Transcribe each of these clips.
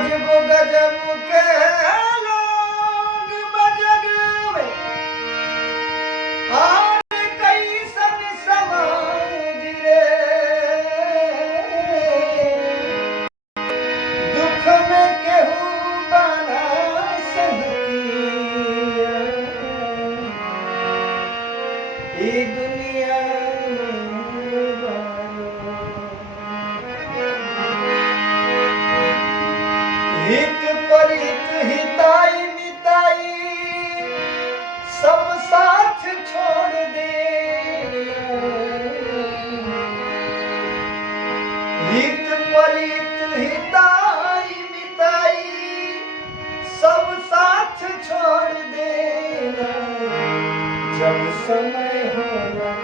अजब गजब के लोग बजग में और कैसन समाज रे, दुख में केहू बना सनकिया, ई दुनिया हित परित हिताई मिताई सब साथ छोड़ दे, हित परित हिताई मिताई सब साथ छोड़ देना, जब समय हो न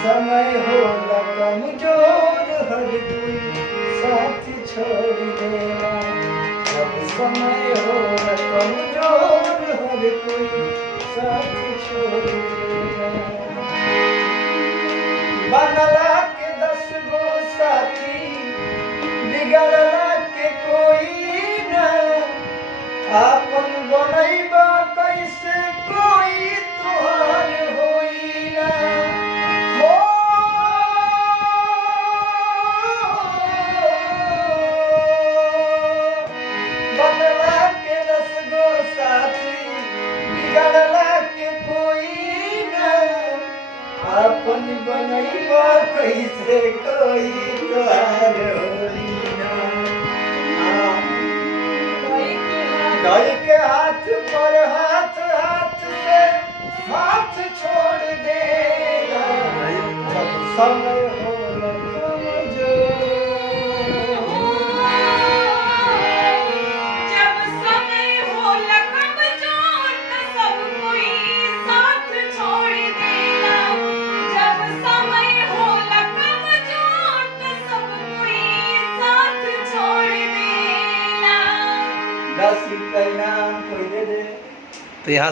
समय हो न कमजोर हर कोई साथ छोड़ देना, जब समय हो न कमजोर हर कोई साथ छोड़ देना। बनला के 10 गो साथी बिगड़ला के कोई न, आपन बनैबा कैसे कोई तोहार होई ना। बनला के 10 गो साथी बिगड़ला के कोई न, अपन बनैबा कैसे कोई तोहार होई ना। गई के हाथ पर हाथ हाथ से हाथ छोड़ देना, जब समय हो न कमजोर, जब समय हो न कमजोर तो सब कोई साथ छोड़ देना, जब समय हो न कमजोर तो सब कोई साथ छोड़ देना। 10 का इनाम कोई दे दे। तो यहाँ